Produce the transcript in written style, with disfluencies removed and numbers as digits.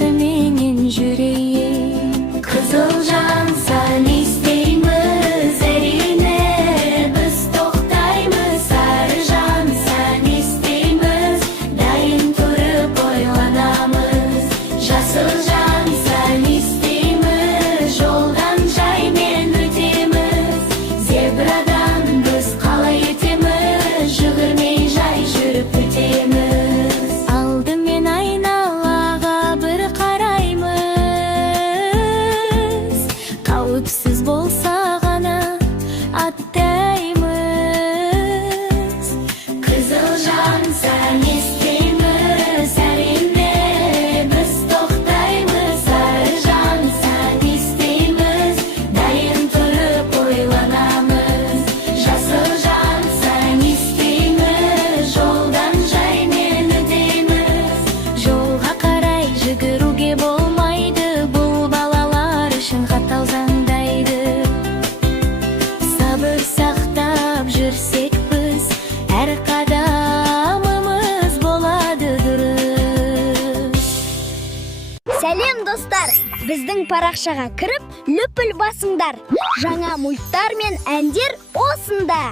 достар менен жүрейин. Кызылжан сан isteymiz erine, biz toktaymiz. Sarıjan san isteymiz, dayım turup oylanamız. Жасылжан сан isteymiz, жолдан жаймен өтеміз. Зебрадан біз қалай өтеміз, жүгірмей жай жүріп өтеміз. Алдымен айналаға бір қараймыз, қауіпсіз болса ғана аттаймыз. Кызылжан сан isteymiz әрине, біз тоқтаймыз. Sarıjan сан isteymiz, дайын тұрып ойланамыз. Жасылжан сан isteymiz, жолдан жаймен өтеміз. Жолға қарай жүгіруге болмайды, бұл балалар үшін қатал заңдайды. Сабыр сақтап жүрсек біз, әр қадамымыз болады дұрыс. Сәлем достар, біздің парақшаға кіріп лүпіл басыңдар. Жаңа мульттар мен әндер осында.